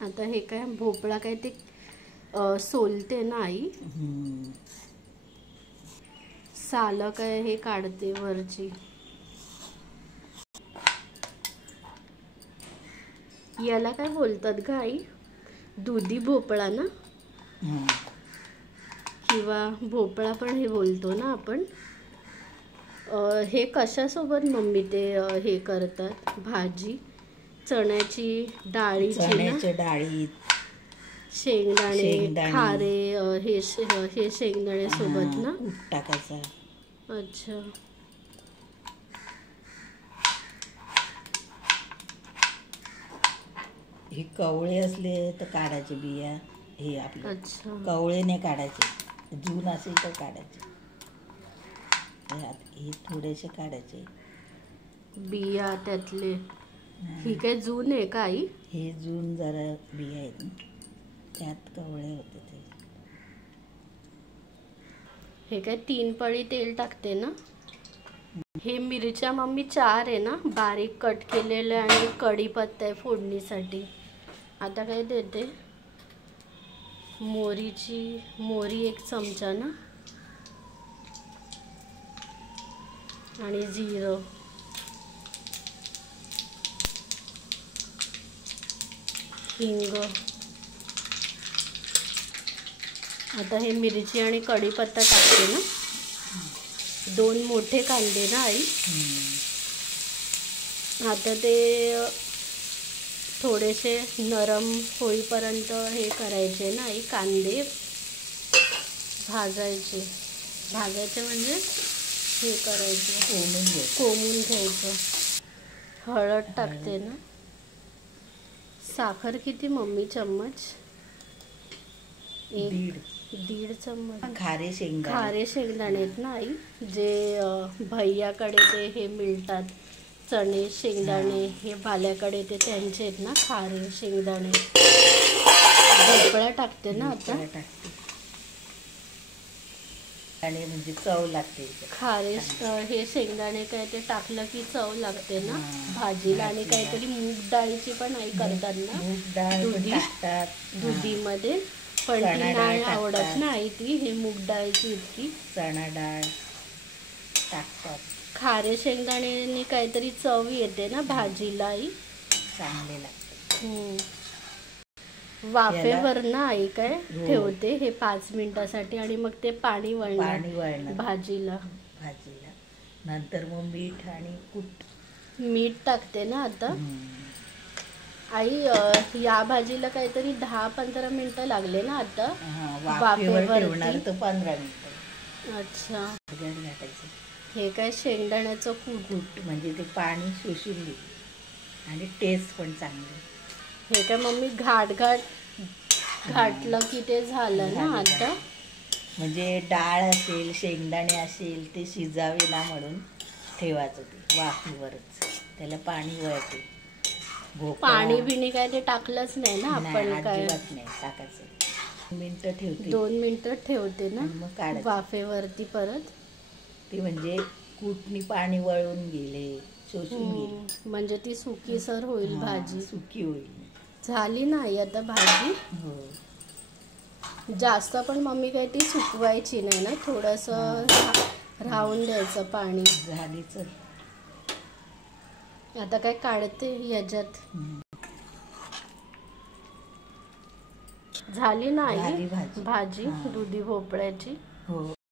आता हे काय भोपळा काय ते सोलते ना आई, साल काय हे काढते वरची. याला काय बोलतात ग आई? दुधी भोपळा ना, किंवा भोपळा पण हे बोलतो ना आपण. हे कशासोबत मम्मी ते हे करतात भाजी? चण्याची डाळीची ना, डाळी, शेंगदाणे खारे, हे शेंगदाणे सोबत ना टाकायचा. अच्छा. हे कवळे असले तर काढायचे बिया. हे आपले अच्छा, कवळे नाही काढायचे, जून असेल तर काढायचे. हे थोडेसे काढायचे बिया त्यातले. ही काय जून आहे का आई? हे जून जरा बिया आहेत, त्यात कवळे होते ते. हे काय 3 पळी तेल टाकते ना. हे मिरच्या मम्मी 4 आहे ना, बारीक कट केलेले, आणि कढीपत्ता आहे फोडणीसाठी. आता काय देते, मोरी 1 चमचा ना, आणि जिरं. हिंग. आता हे मिरची आणि कढीपत्ता टाकते ना. 2 मोठे कांदे ना आई. आता ते थोडेसे नरम होईपर्यंत हे करायचे ना आई, कांदे भाजायचे म्हणजे हे करायचं, कोमून घ्यायचं. हळद टाकते ना. साखर किती मम्मी चम्मच? 1.5 चम्मच. खारे शेंगदाणे आहेत ना आई, जे भैयाकडे ते हे मिळतात, चणे शेंगदाणे, हे बाल्याकडे ते त्यांचे आहेत ना खारे शेंगदाणे. भोपळा टाकते ना आता. आणि म्हणजे चव लागते. खारे हे शेंगदाणे काय ते टाकलं की चव लागते ना भाजीला. आणि काहीतरी मूग डाळीची पण आई करतात ना दुधीमध्ये, पण ती नाही आवडत ना आई ती, हे मूग डाळीची इतकी. चणा डाळ टाकतात. खारे शेंगदाणे काहीतरी चव येते ना भाजीला आई, चांगले लागते. वाफेवर ना आई काय ठेवते हे 5 मिनिटासाठी, आणि मग ते पाणी वळणार भाजीला. नंतर मग मीठ आणि मीठ टाकते ना आता आई. या भाजीला काहीतरी 10-15 मिनिटं लागले ना आता वाफेवर ठेवणार तर 15 मिनिटं. अच्छा. घाटायचं. हे काय शेंगदाण्याचं कूट म्हणजे ते पाणी शोषून घेईल आणि टेस्ट पण चांगली. हे काय मम्मी घाटलं की ते झालं ना आता. म्हणजे डाळ असेल, शेंगदाणे असेल, ते शिजावे ना म्हणून ठेवायचं ते वाफेवरच. त्याला पाणी वळते. पाणी बिणी काय ते टाकलंच नाही ना आपण, काय नाही टाकायचं. 2 मिनिटं ठेवते. 2 मिनिटं ठेवते ना मग वाफेवरती परत. ते म्हणजे कूटनी पाणी वळून गेले, शोषून गेले, म्हणजे ती सुकीसर होईल भाजी. सुकी होईल. झाली नाही आता भाजी. जास्त पण मम्मी काही ती सुकवायची नाही ना, थोडंसं राहून द्यायचं पाणी. झालीच. आता काय काढते याच्यात. झाली नाही भाजी दुधी भोपळ्याची.